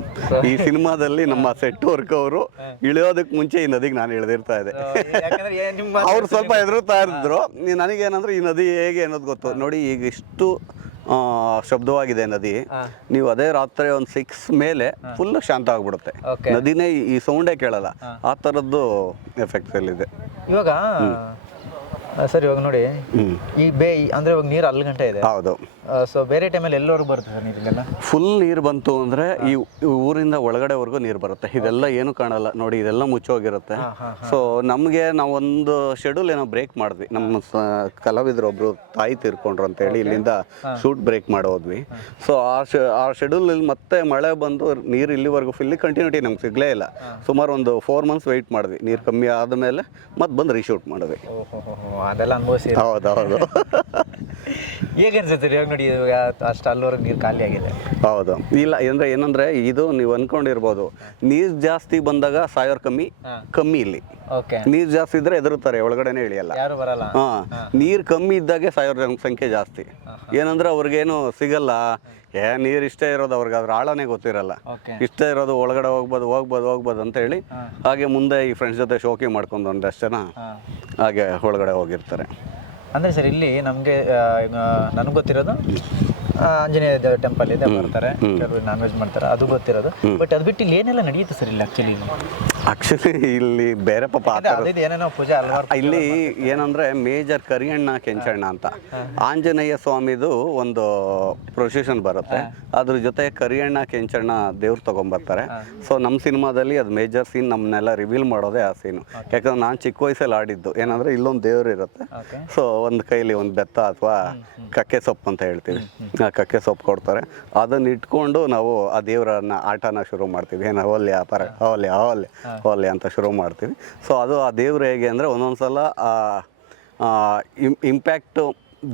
ಈ ಸಿನಿಮಾದಲ್ಲಿ ನಮ್ಮ ಸೆಟ್ ವರ್ಕ್ ಅವರು ಇಳಿಯೋದಕ್ಕೆ ಮುಂಚೆ ಈ ನದಿಗೆ ನಾನು ಇಳಿದಿರ್ತಾ ಇದ್ದೆ. ಅವ್ರು ಸ್ವಲ್ಪ ಹೆದರುತ್ತಾ ಇದ್ರು. ನನಗೇನಂದ್ರೆ ಈ ನದಿ ಹೇಗೆ ಅನ್ನೋದು ಗೊತ್ತು. ನೋಡಿ ಈಗ ಇಷ್ಟು ಶಬ್ದವಾಗಿದೆ ನದಿ, ನೀವು ಅದೇ ರಾತ್ರಿ ಒಂದು 6 ಮೇಲೆ ಫುಲ್ ಶಾಂತ ಆಗ್ಬಿಡುತ್ತೆ. ನದಿನೇ ಈ ಸೌಂಡೇ ಕೇಳಲ್ಲ, ಆ ಥರದ್ದು ಎಫೆಕ್ಟ್ಸ್ ಎಲ್ಲಿದೆ ಇವಾಗ. ಸರ್ ಇವಾಗ ನೋಡಿ ಈ ಅಂದ್ರೆ ಇವಾಗ ನೀರು ಅಲ್ಲಿ ಗಂಟೆ ಇದೆ. ಹೌದು. ಸೊ ಬೇರೆ ಟೈಮಲ್ಲಿ ಎಲ್ಲವರೆಗೂ ಬರುತ್ತೆ ಸರ್ ನೀರಿಗೆಲ್ಲ? ಫುಲ್ ನೀರು ಬಂತು ಅಂದರೆ ಈ ಊರಿಂದ ಒಳಗಡೆವರೆಗೂ ನೀರು ಬರುತ್ತೆ. ಇದೆಲ್ಲ ಏನು ಕಾಣಲ್ಲ ನೋಡಿ, ಇದೆಲ್ಲ ಮುಚ್ಚೋಗಿರುತ್ತೆ. ಸೊ ನಮಗೆ ನಾವೊಂದು ಶೆಡ್ಯೂಲ್ ಏನೋ ಬ್ರೇಕ್ ಮಾಡಿದ್ವಿ. ನಮ್ಮ ಕಲಾವಿದರು ಒಬ್ರು ತಾಯಿ ತೀರ್ಕೊಂಡ್ರು ಅಂತೇಳಿ ಇಲ್ಲಿಂದ ಶೂಟ್ ಬ್ರೇಕ್ ಮಾಡೋದ್ವಿ. ಸೊ ಆ ಶೆಡ್ಯೂಲಲ್ಲಿ ಮತ್ತೆ ಮಳೆ ಬಂದು ನೀರು ಇಲ್ಲಿವರೆಗೂ ಫುಲ್ಲಿ ಕಂಟಿನ್ಯೂಟಿ ನಮ್ಗೆ ಸಿಗಲೇ ಇಲ್ಲ. ಸುಮಾರು ಒಂದು 4 ಮಂತ್ಸ್ ವೆಯ್ಟ್ ಮಾಡಿದ್ವಿ. ನೀರು ಕಮ್ಮಿ ಆದಮೇಲೆ ಮತ್ತೆ ಬಂದು ರೀಶೂಟ್ ಮಾಡಿದ್ವಿ. ಅದೆಲ್ಲ ಅನುಭವಿಸಿ. ಹೌದು. ಹೇಗೆ ಅನ್ಸುತ್ತೆ ಇವಾಗ ನೋಡಿ, ಅಷ್ಟು ಅಲ್ಲಿವರೆಗೆ ನೀರು ಖಾಲಿ ಆಗಿದೆ. ಹೌದು. ಇಲ್ಲ ಅಂದರೆ ಏನಂದರೆ, ಇದು ನೀವು ಅಂದ್ಕೊಂಡಿರ್ಬೋದು, ನೀರು ಜಾಸ್ತಿ ಬಂದಾಗ ಸಾಯೋರು ಕಮ್ಮಿ ಇಲ್ಲಿ. ನೀರು ಜಾಸ್ತಿ ಇದ್ರೆ ಎದುರುತ್ತಾರೆ, ಒಳಗಡೆನೇ ಇಳಿಯಲ್ಲ, ಯಾರು ಬರಲ್ಲ. ನೀರು ಕಮ್ಮಿ ಇದ್ದಾಗೆ ಸಾಯೋರ ಸಂಖ್ಯೆ ಜಾಸ್ತಿ. ಏನಂದ್ರೆ ಅವ್ರಿಗೇನು ಸಿಗಲ್ಲ, ನೀರು ಇಷ್ಟೇ ಇರೋದು, ಅವ್ರಿಗೆ ಅದ್ರ ಆಳನೇ ಗೊತ್ತಿರಲ್ಲ. ಇಷ್ಟೇ ಇರೋದು, ಒಳಗಡೆ ಹೋಗ್ಬೋದು ಅಂತ ಹೇಳಿ ಹಾಗೆ ಮುಂದೆ ಈ ಫ್ರೆಂಡ್ಸ್ ಜೊತೆ ಶೋಕಿ ಮಾಡ್ಕೊಂಡು ಒಂದಷ್ಟು ಜನ ಹಾಗೆ ಒಳಗಡೆ ಹೋಗಿರ್ತಾರೆ. ಅಂದರೆ ಸರ್ ಇಲ್ಲಿ ನಮಗೆ ನನಗೆ ಗೊತ್ತಿರೋದು ಆಂಜನೇಯ ಟೆಂಪಲ್ ಇದೆ ಬರ್ತಾರೆ, ನಾನ್ ವೆಜ್ ಮಾಡ್ತಾರೆ, ಅದು ಗೊತ್ತಿರೋದು. ಬಟ್ ಅದು ಬಿಟ್ಟು ಇಲ್ಲಿ ಏನೆಲ್ಲ ನಡೆಯುತ್ತೆ ಸರ್ ಇಲ್ಲಿ ಆಕ್ಚುಲಿ ಇಲ್ಲಿ ಬೇರೆ ಪಾಪ ಆ ಥರ ಏನೇನೋ ಪೂಜೆ ಹಲವಾರು ಇಲ್ಲಿ ಏನಂದ್ರೆ ಮೇಜರ್ ಕರಿಯಣ್ಣ ಕೆಂಚಣ್ಣ ಅಂತ ಆಂಜನೇಯ ಸ್ವಾಮಿದು ಒಂದು ಪ್ರೊಸೆಷನ್ ಬರುತ್ತೆ, ಅದ್ರ ಜೊತೆ ಕರಿಯಣ್ಣ ಕೆಂಚಣ್ಣ ದೇವ್ರು ತಗೊಂಬರ್ತಾರೆ. ಸೊ ನಮ್ಮ ಸಿನಿಮಾದಲ್ಲಿ ಅದು ಮೇಜರ್ ಸೀನ್, ನಮ್ಮನ್ನೆಲ್ಲ ರಿವೀಲ್ ಮಾಡೋದೇ ಆ ಸೀನು. ಯಾಕಂದ್ರೆ ನಾನು ಚಿಕ್ಕ ವಯಸ್ಸಲ್ಲಿ ಆಡಿದ್ದು ಏನಂದ್ರೆ ಇಲ್ಲೊಂದು ದೇವ್ರು ಇರುತ್ತೆ, ಸೊ ಒಂದು ಕೈಲಿ ಒಂದು ಬೆತ್ತ ಅಥವಾ ಕಕ್ಕೆ ಸೊಪ್ಪು ಅಂತ ಹೇಳ್ತೀವಿ, ಆ ಕಕ್ಕೆ ಸೊಪ್ಪು ಕೊಡ್ತಾರೆ, ಅದನ್ನ ಇಟ್ಕೊಂಡು ನಾವು ಆ ದೇವರನ್ನ ಆಟನ ಶುರು ಮಾಡ್ತೀವಿ. ಏನೋ ಹೋಲಿ ಆ ಥರ ಹೋಲಿ ಅಂತ ಶುರು ಮಾಡ್ತೀವಿ. ಸೊ ಅದು ಆ ದೇವ್ರು ಹೇಗೆ ಅಂದರೆ ಒಂದೊಂದ್ಸಲ ಇಂಪ್ಯಾಕ್ಟು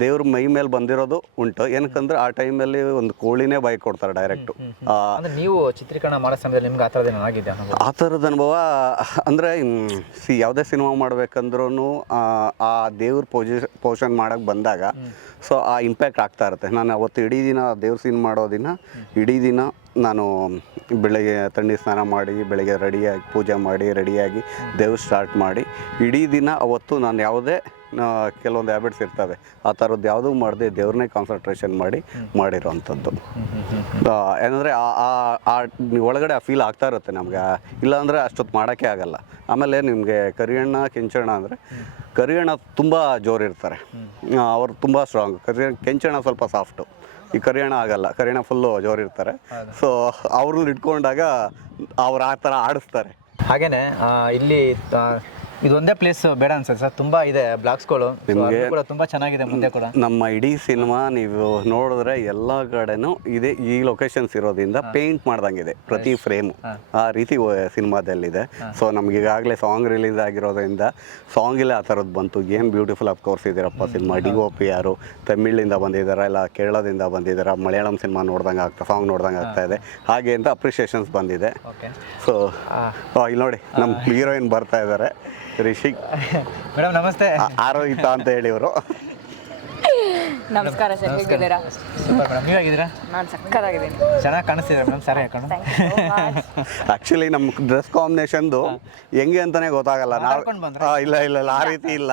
ದೇವ್ರ ಮೈ ಮೇಲೆ ಬಂದಿರೋದು ಉಂಟು. ಏನಕ್ಕಂದ್ರೆ ಆ ಟೈಮಲ್ಲಿ ಒಂದು ಕೋಳಿನೇ ಬಾಯಿ ಕೊಡ್ತಾರೆ ಡೈರೆಕ್ಟು. ನೀವು ಚಿತ್ರೀಕರಣ ಮಾಡೋ ಸಮಯದಲ್ಲಿ ನಿಮ್ಗೆ ಆ ಥರದ್ದು ಏನಾಗಿದೆ? ಆ ಥರದ ಅನುಭವ ಅಂದರೆ ಯಾವುದೇ ಸಿನಿಮಾ ಮಾಡ್ಬೇಕಂದ್ರೂ ಆ ದೇವ್ರ ಪೋಷನ್ ಮಾಡೋಕ್ಕೆ ಬಂದಾಗ ಸೊ ಆ ಇಂಪ್ಯಾಕ್ಟ್ ಆಗ್ತಾ ಇರುತ್ತೆ. ನಾನು ಅವತ್ತು ಇಡೀ ದಿನ ದೇವ್ರ ಸೀನ್ ಮಾಡೋ ದಿನ ಇಡೀ ದಿನ ನಾನು ಬೆಳಗ್ಗೆ ತಣ್ಣೀರು ಸ್ನಾನ ಮಾಡಿ ಬೆಳಗ್ಗೆ ರೆಡಿಯಾಗಿ ಪೂಜೆ ಮಾಡಿ ರೆಡಿಯಾಗಿ ದೇವ್ರು ಸ್ಟಾರ್ಟ್ ಮಾಡಿ ಇಡೀ ದಿನ ಅವತ್ತು ನಾನು ಯಾವುದೇ ಕೆಲವೊಂದು ಹ್ಯಾಬಿಟ್ಸ್ ಇರ್ತವೆ ಆ ಥರದ್ದು ಯಾವುದೂ ಮಾಡದೆ ದೇವ್ರನ್ನೇ ಕಾನ್ಸಂಟ್ರೇಷನ್ ಮಾಡಿರೋವಂಥದ್ದು. ಏನಂದರೆ ಒಳಗಡೆ ಆ ಫೀಲ್ ಆಗ್ತಾ ಇರುತ್ತೆ ನಮಗೆ, ಇಲ್ಲಾಂದರೆ ಅಷ್ಟೊತ್ತು ಮಾಡೋಕ್ಕೆ ಆಗಲ್ಲ. ಆಮೇಲೆ ನಿಮಗೆ ಕರಿಯಣ್ಣ ಕೆಂಚಣ್ಣ ಅಂದರೆ ಕರಿಯಣ್ಣ ತುಂಬ ಜೋರಿರ್ತಾರೆ, ಅವ್ರು ತುಂಬ ಸ್ಟ್ರಾಂಗ್. ಕೆಂಚಣ್ಣ ಸ್ವಲ್ಪ ಸಾಫ್ಟು, ಈ ಕರಿಯಣ್ಣ ಆಗಲ್ಲ, ಕರಿಯಣ್ಣ ಫುಲ್ಲು ಜೋರಿರ್ತಾರೆ. ಸೊ ಅವ್ರನ್ನ ಇಟ್ಕೊಂಡಾಗ ಅವ್ರು ಆ ಥರ ಆಡಿಸ್ತಾರೆ. ಹಾಗೇನೆ ಇಲ್ಲಿ ಇದೊಂದೇ ಪ್ಲೇಸ್ ಬೇಡ ಅನ್ಸುತ್ತೆ ಸರ್, ತುಂಬಾ ಇದೆ ಬ್ಲಾಗ್ಸ್ಗಳು, ನಿಮಗೆ ಕೂಡ ತುಂಬಾ ಚೆನ್ನಾಗಿದೆ. ಮುಂದೆ ಕೂಡ ನಮ್ಮ ಇಡೀ ಸಿನಿಮಾ ನೀವು ನೋಡಿದ್ರೆ ಎಲ್ಲ ಕಡೆನೂ ಇದೆ, ಈ ಲೊಕೇಶನ್ಸ್ ಇರೋದ್ರಿಂದ ಪೇಂಟ್ ಮಾಡ್ದಂಗಿದೆ ಪ್ರತಿ ಫ್ರೇಮು, ಆ ರೀತಿ ಸಿನಿಮಾದಲ್ಲಿದೆ. ಸೊ ನಮ್ಗೆ ಈಗಾಗಲೇ ಸಾಂಗ್ ರಿಲೀಸ್ ಆಗಿರೋದ್ರಿಂದ ಸಾಂಗಿಲ್ಲೇ ಆ ಥರದ್ದು ಬಂತು. ಏನು ಬ್ಯೂಟಿಫುಲ್ ಆಫ್ ಕೋರ್ಸ್ ಇದ್ದೀರಪ್ಪ ಸಿನಿಮಾ. DOP ಯಾರು ತಮಿಳಿಂದ ಬಂದಿದ್ದಾರೆ, ಇಲ್ಲ ಕೇರಳದಿಂದ ಬಂದಿದ್ದಾರೆ, ಮಲಯಾಳಂ ಸಿನಿಮಾ ನೋಡ್ದಂಗೆ ಸಾಂಗ್ ನೋಡ್ದಂಗೆ ಆಗ್ತಾ ಇದೆ ಹಾಗೆ ಅಂತ ಅಪ್ರಿಷಿಯೇಷನ್ಸ್ ಬಂದಿದೆ. ಸೊ ಇಲ್ಲಿ ನೋಡಿ ನಮ್ಮ ಹೀರೋಯಿನ್ ಬರ್ತಾ ಇದ್ದಾರೆ, ರಿಷಿಕ್ ಮೇಡಮ್ ನಮಸ್ತೆ. ಆರೋಹಿತ ಅಂತ ಹೇಳಿ ಇವರು. ನಮಸ್ಕಾರ ಸರ್, ಹೇಗಿದ್ದೀರಾ? ಸೂಪರ್ ಮೇಡಮ್, ನೀವು ಹೇಗಿದ್ದೀರಾ? ನಾನು ಸಕ್ಕತ್ತಾಗಿದ್ದೀನಿ. ಚೆನ್ನಾಗಿ ಕಾಣಿಸ್ತಿದ್ದೀರಾ ಮೇಡಮ್, ಸರಿ ಹಾಕೊಂಡು. ಆ್ಯಕ್ಚುಲಿ ನಮ್ಮ ಡ್ರೆಸ್ ಕಾಂಬಿನೇಷನ್ದು ಹೆಂಗೆ ಅಂತಲೇ ಗೊತ್ತಾಗಲ್ಲ. ನಾವು ಇಲ್ಲ ಆ ರೀತಿ ಇಲ್ಲ.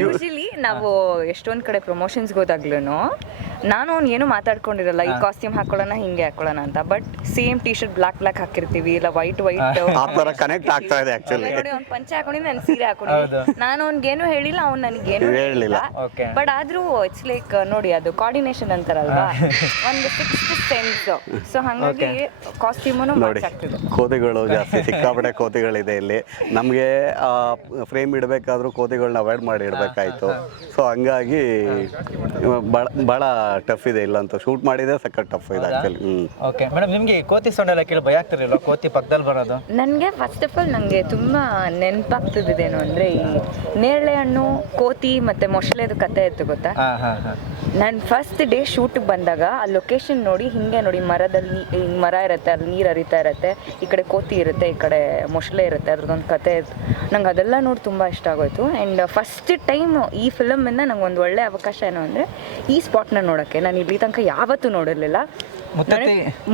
ಯೂಶಲಿ ನಾವು ಎಷ್ಟೊಂದು ಕಡೆ ಪ್ರಮೋಷನ್ಸ್ಗೆ ಹೋದಾಗ್ಲೂ ನಾನು ಏನು ಮಾತಾಡ್ಕೊಂಡಿರಲ್ಲ, ಈ ಕಾಸ್ಟ್ಯೂಮ್ ಹಾಕೊಳ್ಳೋಣ ಹಿಂಗೆ ಹಾಕೊಳ್ಳೋಣ ಅಂತ. But same T shirt black ಹಾಕಿರ್ತೀವಿ, ಇಲ್ಲ ವೈಟ್ ಆ ಥರ ಕನೆಕ್ಟ್ ಆಗ್ತಾ ಇದೆ ಆ್ಯಕ್ಚುಲಿ. ನೋಡಿ ಅವ್ನು ಪಂಚೆ ಹಾಕೊಂಡಿದ್ದು ನಾನು ಸೀರೆ ಹಾಕೊಂಡಿದ್ದೆ, ನಾನು ಅವ್ನಿಗೇನು ಹೇಳಿಲ್ಲ, ಅವ್ನು ನನಗೇನು ಹೇಳಿಲ್ಲ. ಬಟ್ ಆದ್ರೂ ಇಟ್ಸ್ ಲೈಕ್ ನೋಡಿ ಅದು ಕೋಆರ್ಡಿನೇಷನ್ ಅಂತಾರಲ್ವಾ, ಒಂದು ಸಿಕ್ಸ್ತ್ ಸೆನ್ಸ್. ಸೊ ಹಾಗಾಗಿ ಕಾಸ್ಟ್ಯೂಮನ್ನು ನೋಡಿ ಕೋತಿಗಳು ಜಾಸ್ತಿ, ಸಿಕ್ಕಾಪಟ್ಟೆ ಕೋತಿಗಳಿದೆ ಇಲ್ಲಿ. ನಮಗೆ ಫ್ರೇಮ್ ಇಡಬೇಕಾದ್ರೂ ಕೋತಿಗಳನ್ನ ಅವಾಯ್ಡ್ ಮಾಡಿ ಇಡಬೇಕಾಯ್ತು. ಸೊ ಹಂಗಾಗಿ ಭಾಳ ಟಫ್ ಇದೆ, ಇಲ್ಲಂತೂ ಶೂಟ್ ಮಾಡಿದೆ ಸಕ್ಕ ಟಫ್ ಇದೆ ಆ್ಯಕ್ಚುಲಿ. ಓಕೆ ಮೇಡಮ್, ನಿಮಗೆ ಕೋತಿ ಸೌಂಡ್ ಎಲ್ಲ ಕೇಳಿ ಭಯ ಆಗ್ತಿರಲಿಲ್ಲ? ಕೋತಿ ಪಕ್ಕದಲ್ಲಿ ಬರೋದು ನನಗೆ ಫಸ್ಟ್ ಆಫ್ ಆಲ್ ನನಗೆ ತುಂಬ ನೆನಪಾಗ್ತಿದ್ದೇನು ಅಂದರೆ ಈ ನೇರಳೆ ಹಣ್ಣು, ಕೋತಿ ಮತ್ತು ಮೊಸಳೆದು ಕತೆ ಇತ್ತು ಗೊತ್ತಾ. ನಾನು ಫಸ್ಟ್ ಡೇ ಶೂಟಿಗೆ ಬಂದಾಗ ಆ ಲೊಕೇಶನ್ ನೋಡಿ ಹಿಂಗೆ ನೋಡಿ ಮರದಲ್ಲಿ ಮರ ಇರುತ್ತೆ, ಅಲ್ಲಿ ನೀರು ಹರಿತಾ ಇರುತ್ತೆ, ಈ ಕಡೆ ಕೋತಿ ಇರುತ್ತೆ, ಈ ಕಡೆ ಮೊಸಳೆ ಇರುತ್ತೆ, ಅದ್ರದ್ದೊಂದು ಕತೆ ಇತ್ತು. ನಂಗೆ ಅದೆಲ್ಲ ನೋಡಿ ತುಂಬ ಇಷ್ಟ ಆಗೋಯ್ತು. ಆ್ಯಂಡ್ ಫಸ್ಟ್ ಟೈಮ್ ಈ ಫಿಲಮಿಂದ ನಂಗೆ ಒಂದು ಒಳ್ಳೆ ಅವಕಾಶ ಏನು ಅಂದರೆ ಈ ಸ್ಪಾಟ್ನ ನೋಡೋಕ್ಕೆ. ನಾನು ಇಲ್ಲಿ ತನಕ ಯಾವತ್ತೂ ನೋಡಿರಲಿಲ್ಲ.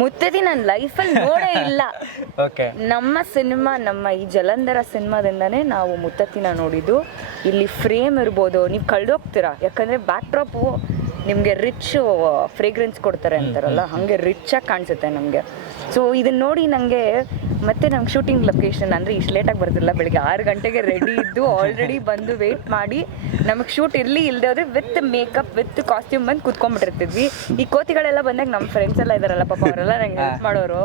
ಮುತ್ತತ್ತಿ ನನ್ನ ಲೈಫಲ್ಲಿ ನೋಡೇ ಇಲ್ಲ. ನಮ್ಮ ಸಿನಿಮಾ, ನಮ್ಮ ಈ ಜಲಂಧರ ಸಿನಿಮಾದಿಂದನೇ ನಾವು ಮುತ್ತತ್ತಿನ ನೋಡಿದ್ದು. ಇಲ್ಲಿ ಫ್ರೇಮ್ ಇರ್ಬೋದು, ನೀವು ಕಳೆದೋಗ್ತೀರಾ, ಯಾಕಂದರೆ ಬ್ಯಾಕ್ ಡ್ರಾಪು ನಿಮಗೆ ರಿಚ್ ಫ್ರೇಗ್ರೆನ್ಸ್ ಕೊಡ್ತಾರೆ ಅಂತಾರಲ್ಲ, ಹಾಗೆ ರಿಚ್ಚಾಗಿ ಕಾಣಿಸುತ್ತೆ ನಮಗೆ. ಸೊ ಇದನ್ನು ನೋಡಿ ನನಗೆ ಮತ್ತೆ ನಮ್ಗೆ ಶೂಟಿಂಗ್ ಲೊಕೇಶನ್ ಅಂದರೆ ಇಷ್ಟು ಲೇಟಾಗಿ ಬರ್ತಿಲ್ಲ, ಬೆಳಿಗ್ಗೆ 6 ಗಂಟೆಗೆ ರೆಡಿ ಇದ್ದು ಆಲ್ರೆಡಿ ಬಂದು ವೆಯ್ಟ್ ಮಾಡಿ ನಮಗೆ ಶೂಟ್ ಇರಲಿ ಇಲ್ಲದೆ ಹೋದರೆ ವಿತ್ ಮೇಕಪ್ ವಿತ್ ಕಾಸ್ಟ್ಯೂಮ್ ಬಂದು ಕುತ್ಕೊಂಡ್ಬಿಟ್ಟಿರ್ತಿದ್ವಿ. ಈ ಕೋತಿಗಳೆಲ್ಲ ಬಂದಾಗ ನಮ್ಮ ಫ್ರೆಂಡ್ಸ್ ಎಲ್ಲ ಇದ್ದಾರಲ್ಲ ಪಾಪ, ಅವರೆಲ್ಲ ನಂಗೆ ಹೆಲ್ಪ್ ಮಾಡೋರು.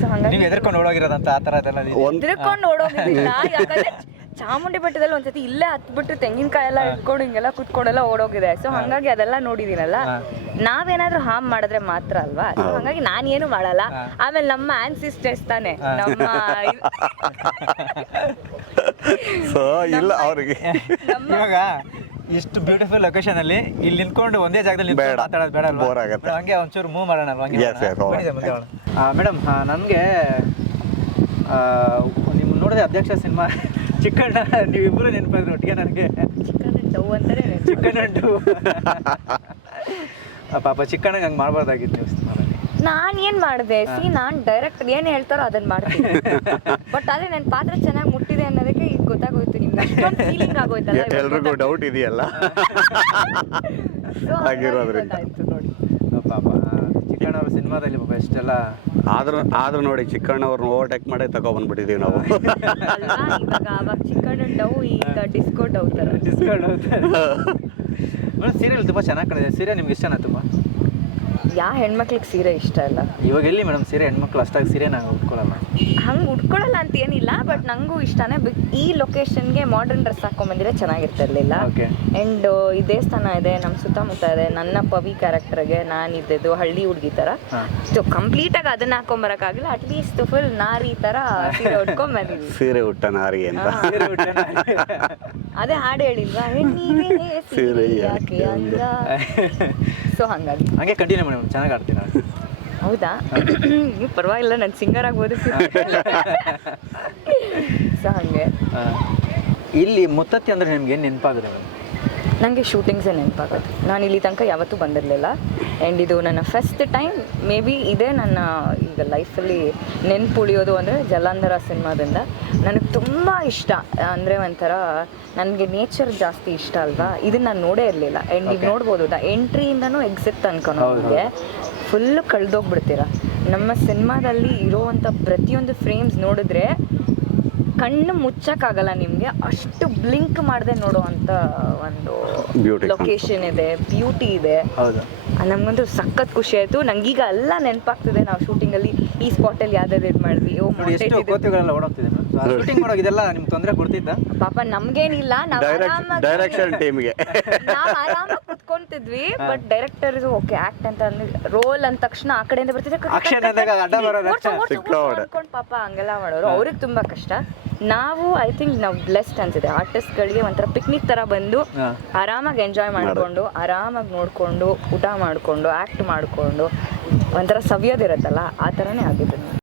ಸೊ ಹಾಗಾಗಿ ಎದ್ಕೊಂಡು ಓಡೋಗಿರೋದಂತ ಆ ಥರ ಅದೆಲ್ಲ ಎದ್ಕೊಂಡು ಓಡೋಗಿದ್ದಿಲ್ಲ. ಯಾಕಂದರೆ ಚಾಮುಂಡಿ ಬೆಟ್ಟದಲ್ಲಿ ಒಂದ್ಸತಿ ಇಲ್ಲೇ ಹತ್ಬಿಟ್ಟು ತೆಂಗಿನಕಾಯಿ ಎಲ್ಲ ಇಟ್ಕೊಂಡು ಹಿಂಗೆಲ್ಲ ಕುತ್ಕೊಂಡೆಲ್ಲ ಓಡೋಗಿದೆ. ಸೊ ಹಾಗಾಗಿ ಅದೆಲ್ಲ ನೋಡಿದ್ದೀನಲ್ಲ. ನಾವೇನಾದ್ರೂ ಹಾರ್ಮ್ ಮಾಡಿದ್ರೆ ಮಾತ್ರ ಅಲ್ವಾ, ಸೊ ಹಾಗಾಗಿ ನಾನೇನು ಮಾಡಲ್ಲ. ಆಮೇಲೆ ನಮ್ಮ ಆನ್ಸಿಸ್ಟರ್ಸ್ ತಾನೆ, ನಮ್ಮ ಸೊ ಇಲ್ಲ ಅವ್ರಿಗೆ ಇವಾಗ ಇಷ್ಟು ಬ್ಯೂಟಿಫುಲ್ ಲೊಕೇಶನ್ ಅಲ್ಲಿ ಇಲ್ಲಿ ನಿಂತ್ಕೊಂಡು ಒಂದೇ ಜಾಗದಲ್ಲಿ ಮಾತಾಡೋದು ಬೇಡ ಅಲ್ವಾ? ಹಂಗೆ ಒಂಚೂರು ಮೂವ್ ಮಾಡೋಣ ಅಲ್ವಾ? ಮೇಡಮ್, ನನಗೆ ನೀವು ನೋಡಿದೆ ಅಧ್ಯಕ್ಷ ಸಿನಿಮಾ, ಚಿಕ್ಕಣ್ಣ ನೀವಿಬ್ಬರು ನೆನಪಿದ್ರು ಒಟ್ಟಿಗೆ. ನನಗೆ ಚಿಕ್ಕಣ್ಣ ಪಾಪ ಚಿಕ್ಕಣ್ಣಗೆ ಹಂಗೆ ಮಾಡ್ಬಾರ್ದಾಗಿತ್ತು ಸಿನಿಮಾದಲ್ಲಿ. ನಾನು ಏನು ಮಾಡಿದೆ, ನಾನು ಡೈರೆಕ್ಟ್ ಏನು ಹೇಳ್ತಾರೋ ಅದನ್ನು ಮಾಡ್ತೀನಿ. ಬಟ್ ಅದೇ ನನ್ನ ಪಾತ್ರ ಚೆನ್ನಾಗಿ ಮುಟ್ಟಿದೆ ಅನ್ನೋದಕ್ಕೆ ಈಗ ಗೊತ್ತಾಗೋಯ್ತು. ನಿಮ್ಗೆ ಅಷ್ಟೊಂದು ಫೀಲಿಂಗ್ ಆಗೋಯ್ತಲ್ಲ, ಎಲ್ರಿಗೂ ಡೌಟ್ ಇದೆಯಲ್ಲ ಆಗಿರೋದ್ರಿಂದ ನೋಡಿ. ಚಿಕ್ಕಣ್ಣವ್ರ ಸಿನಿಮಾದಲ್ಲಿ ಪಾಪ ಎಷ್ಟೆಲ್ಲ ಆದ್ರೂ ನೋಡಿ ಚಿಕ್ಕಣ್ಣವ್ರನ್ನ ಓವರ್ಟೇಕ್ ಮಾಡೇ ತಗೊಬಂದ್ಬಿಟ್ಟಿದೀವಿ ನಾವು. ಅಲ್ವಾ ಇವಾಗ ಅವಾಗ ಚಿಕನ್ ಡವ್ ಈಗ ಡಿಸ್ಕೋ ಡವ್ ಥರ. ಮೇಡಮ್ ಸೀರಿಯಲ್ ತುಂಬ ಚೆನ್ನಾಗಿ ಕಾಣಿದೆ. ಸೀರೆ ನಿಮ್ಗೆ ಇಷ್ಟನಾ ತುಂಬ? ಯಾವ ಹೆಣ್ಮಕ್ಳಿಗೆ ಸೀರೆ ಇಷ್ಟ ಇಲ್ಲ? ಇವಾಗ ಎಲ್ಲಿ ಮೇಡಮ್ ಸೀರೆ ಹೆಣ್ಮಕ್ಳು ಅಷ್ಟಾಗಿ ಸೀರೆ ನಾವು ಉಟ್ಕೊಳ್ಳಲ್ಲ. ಹಂಗೆ ಉಟ್ಕೊಳ್ಳಲ್ಲ ಅಂತ ಏನಿಲ್ಲ, ಬಟ್ ನನಗೂ ಇಷ್ಟನೇ. ಈ ಲೊಕೇಶನ್ಗೆ ಮಾಡರ್ನ್ ಡ್ರೆಸ್ ಹಾಕೊಂಡ್ಬಂದಿದ್ರೆ ಚೆನ್ನಾಗಿರ್ತಿರ್ಲಿಲ್ಲ. ಓಕೆ. ಆ್ಯಂಡ್ ಈ ದೇವಸ್ಥಾನ ಇದೆ, ನಮ್ಮ ಸುತ್ತಮುತ್ತ ಇದೆ. ನನ್ನ ಪವಿ ಕ್ಯಾರೆಕ್ಟರ್ಗೆ ನಾನು ಇದ್ದಿದ್ದು ಹಳ್ಳಿ ಹುಡುಗಿ ಥರ. ಸೊ ಕಂಪ್ಲೀಟಾಗಿ ಅದನ್ನ ಹಾಕೊಂಬರೋಕ್ಕಾಗಲ್ಲ, ಅಟ್ಲೀಸ್ಟ್ ಫುಲ್ ನಾರಿ ಥರ ಸೀರೆ ಉಟ್ಕೊಂಡ್ಬಂದಿದ್ವಿ. ಸೀರೆ ಉಟ್ಟ ನಾರಿ ಅಂತ. ಅದೇ ಹಾಡು ಹೇಳಿಲ್ವಾ, ಹೆಣ್ಣಿಗೆ ಸೀರೆ ಯಾಕೆ ಅಂದ. ಸೊ ಹಾಗಾಗಿ ಹಂಗೆ ಕಂಟಿನ್ಯೂ ಮೇಡಮ್, ಚೆನ್ನಾಗಿ ಆಡ್ತೀನಿ ನಾನು. ಹೌದಾ? ಪರವಾಗಿಲ್ಲ, ನಾನು ಸಿಂಗರ್ ಆಗ್ಬೋದು. ಸೊ ಹಾಗೆ ಇಲ್ಲಿ ಮುತ್ತತ್ತಿ ಅಂದರೆ ನಿಮ್ಗೆ ಏನು ನೆನಪಾಗುತ್ತೆ ಮೇಡಮ್? ನನಗೆ ಶೂಟಿಂಗ್ಸೇ ನೆನಪಾಗೋದು. ನಾನು ಇಲ್ಲಿ ತನಕ ಯಾವತ್ತೂ ಬಂದಿರಲಿಲ್ಲ. ಆ್ಯಂಡ್ ಇದು ನನ್ನ ಫಸ್ಟ್ ಟೈಮ್. ಮೇ ಬಿ ಇದೇ ನನ್ನ ಈಗ ಲೈಫಲ್ಲಿ ನೆನ್ಪು ಉಳಿಯೋದು ಅಂದರೆ ಜಲಾಂಧರ ಸಿನಿಮಾದಿಂದ. ನನಗೆ ತುಂಬ ಇಷ್ಟ ಅಂದರೆ ಒಂಥರ ನನಗೆ ನೇಚರ್ ಜಾಸ್ತಿ ಇಷ್ಟ ಅಲ್ವಾ. ಇದನ್ನು ನಾನು ನೋಡೇ ಇರಲಿಲ್ಲ. ಆ್ಯಂಡ್ ಈಗ ನೋಡ್ಬೋದು, ಎಂಟ್ರಿಯಿಂದನೂ ಎಕ್ಸಿಟ್ ತನಕ ನಮಗೆ ಫುಲ್ಲು ಕಳೆದೋಗ್ಬಿಡ್ತೀರ. ನಮ್ಮ ಸಿನಿಮಾದಲ್ಲಿ ಇರೋವಂಥ ಪ್ರತಿಯೊಂದು ಫ್ರೇಮ್ಸ್ ನೋಡಿದ್ರೆ ಕಣ್ಣು ಮುಚ್ಚಕ್ಕಾಗಲ್ಲ ನಿಮಗೆ, ಅಷ್ಟು ಬ್ಲಿಂಕ್ ಮಾಡದೆ ನೋಡುವಂಥ ಒಂದು ಲೊಕೇಶನ್ ಇದೆ, ಬ್ಯೂಟಿ ಇದೆ. ಹೌದು, ನಮಗಂತೂ ಸಖತ್ ಖುಷಿ ಆಯಿತು. ನಂಗೀಗ ಎಲ್ಲ ನೆನಪಾಗ್ತಿದೆ, ನಾವು ಶೂಟಿಂಗಲ್ಲಿ ಈ ಸ್ಪಾಟಲ್ಲಿ ಯಾವ್ದಾದ್ರು ಇದು ಮಾಡಿದ್ವಿ. ಎಷ್ಟು ಕೋತಿಗಳೆಲ್ಲ ಓಡೋಗ್ತಿದೆ ಶೂಟಿಂಗ್ ಮಾಡೋದು. ಇದೆಲ್ಲ ನಿಮ್ಗೆ ತೊಂದರೆ ಕೊಡ್ತಿದ್ದ? ಪಾಪ ನಮ್ಗೇನಿಲ್ಲ, ನಾವು ಡೈರೆಕ್ಷನ್ ಟೀಮ್ಗೆ ನಾವು ಆರಾಮಾಗಿ ಕುತ್ಕೊಂತಿದ್ವಿ. ಬಟ್ ಡೈರೆಕ್ಟರ್ ಓಕೆ ಆಕ್ಟ್ ಅಂತ ಅಂದ್ರೆ ರೋಲ್ ಅಂದ ತಕ್ಷಣ ಆ ಕಡೆಯಿಂದ ಬರ್ತಿದ್ದೆ, ಅನ್ಕೊಂಡು ಪಾಪ ಹಂಗೆಲ್ಲ ಮಾಡೋರು. ಅವ್ರಿಗೆ ತುಂಬ ಕಷ್ಟ. ನಾವು ಐ ಥಿಂಕ್ ನಾವು ಬ್ಲೆಸ್ಡ್ ಅನ್ಸಿದೆ. ಆರ್ಟಿಸ್ಟ್ಗಳಿಗೆ ಒಂಥರ ಪಿಕ್ನಿಕ್ ಥರ ಬಂದು ಆರಾಮಾಗಿ ಎಂಜಾಯ್ ಮಾಡಿಕೊಂಡು, ಆರಾಮಾಗಿ ನೋಡಿಕೊಂಡು, ಊಟ ಮಾಡಿಕೊಂಡು, ಆ್ಯಕ್ಟ್ ಮಾಡಿಕೊಂಡು ಒಂಥರ ಸವಿಯೋದಿರುತ್ತಲ್ಲ, ಆ ಥರನೇ ಆಗಿದ್ದು.